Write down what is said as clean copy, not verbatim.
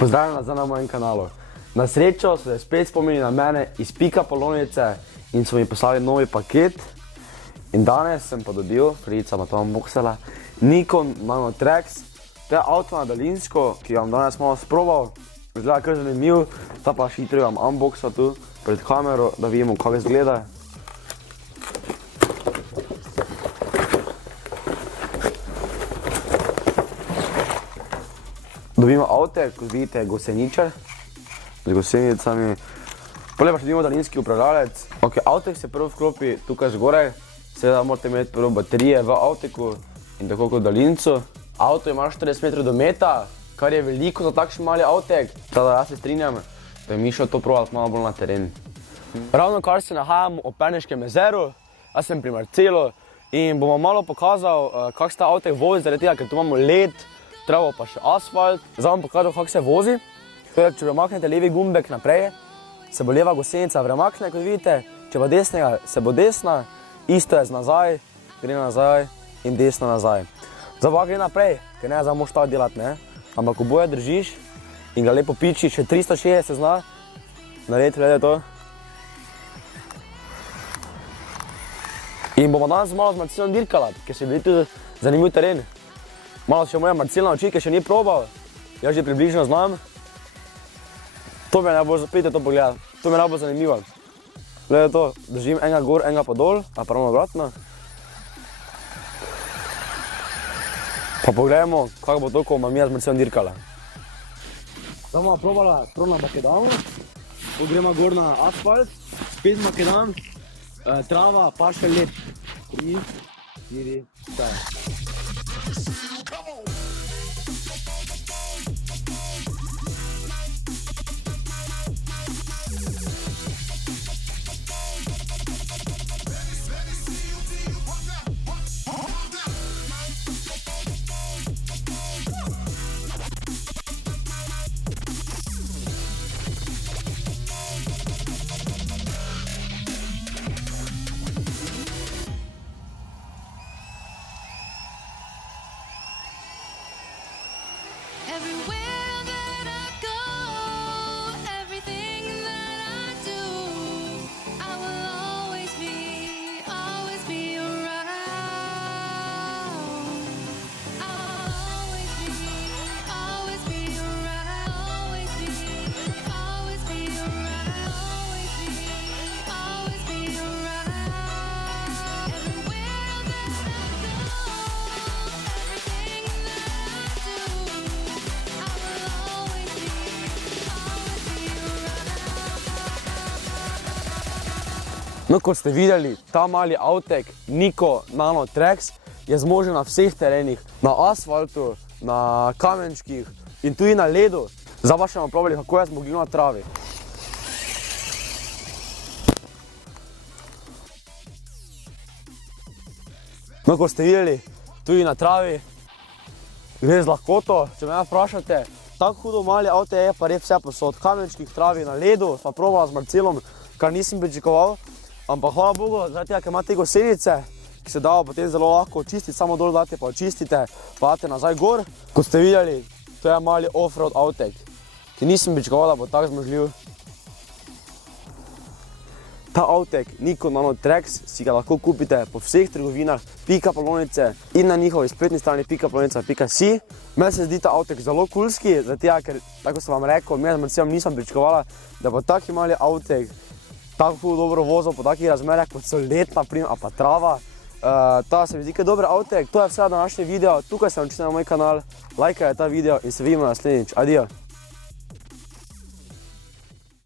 Pozdravljam nazaj na mojem kanalu. Na srečo so se spet spomnili na mene iz Pika Polonjice in so mi poslali novi paket. In danes sem pa dobil, Frica ima to unboxala, Nikon Nano Trax. To je avto na daljinsko, ki ga vam danes malo sprobal. Izgleda kar zanimiv, ta pa hitro vam unboxa tu pred kamero, da vidimo kako izgleda. Dobimo avte, kot vidite, goseničar z gosenicami. Potem pa še dobimo daljinski upravljalec. Avtek se prvo vklopi tukaj zgoraj. Seveda morate imeti prvo baterije v avteku in tako kot daljincu. Avto ima 40 metrov do meta, kar je veliko za takšen mali avtek. Tada jaz se strinjam, da bi mi šel to probati malo bolj na teren. Ravno kar se nahajamo ob Perneškem jezeru, jaz sem pri Marcelu in bomo malo pokazal, kako se ta avtek vozi, zaradi tega, ker tu imamo led, travo pa še asfalt. Zdaj bom pokazal, kako se vozi. Če premaknete levi gumbek naprej, se bo leva gosenica premakne, kot vidite. Če pa desnega, se bo desna. Isto je z nazaj, gre nazaj in desno nazaj. Zdaj pa gre naprej, ker ne, zdaj moraš tako delati, ne. Ampak oboje držiš in ga lepo pičiš, še 360 zna. Narediti, gledaj to. In bomo danes malo z Marcelom dirkala, ker še bili tudi zanimiv teren. Malo še moja Marcel nauči, ker še ni probal. Jaz že približno znam. To me najbolj zapite to pogledati. To me najbolj zanimivo. Gledaj to, držim enega gor, enega pa dol, a pravno obratno. Pa pogledajmo, kako bo to, ko bom jaz z Marcelom dirkala. Zdaj bomo probala prvo na makadam, gremo gor na asfalt, spet makadam, trava, pa še led. 3, 4, 5. No, kot ste videli, ta mali avtek Nikon Nano Trax je zmožen na vseh terenih, na asfaltu, na kamenčkih in tudi na ledu. Zdaj pa še bomo probali, kako je zmogljiv na travi. No, kot ste videli, tudi na travi gre z lahkoto. Če me vprašate, tako hudo mali avto je pa res vse posod. Kamenčkih, travi, na ledu, sva probala z Marcelom, kar nisem pričakoval. Ampak hvala Bogu, zaradi tega, ker ima te gosenice, ki se dajo potem zelo lahko očistiti, samo dol date pa očistite, pa date nazaj gor. Kot ste videli, to je mali off-road avtek, ki nisem pričakoval, da bo tako zmožljiv. Ta avtek Nikon Nano Trax si ga lahko kupite po vseh trgovinah Pika Polonjice in na njihovi spletni strani pikapolonica.si. Meni se zdi ta avtek zelo kulski, zaradi tega, ker, tako sem vam rekel, jaz z Marcelom nisem pričakovala, da bo taki mali avtek tako dobro vozil po takih razmerah, kot so led, naprimer, a pa trava. Ta se mi zdi, kaj dober avtek. To je vse današnji video. Tukaj se vam na moj kanal. Lajkajte ta video in se vidimo naslednjič. Adijo.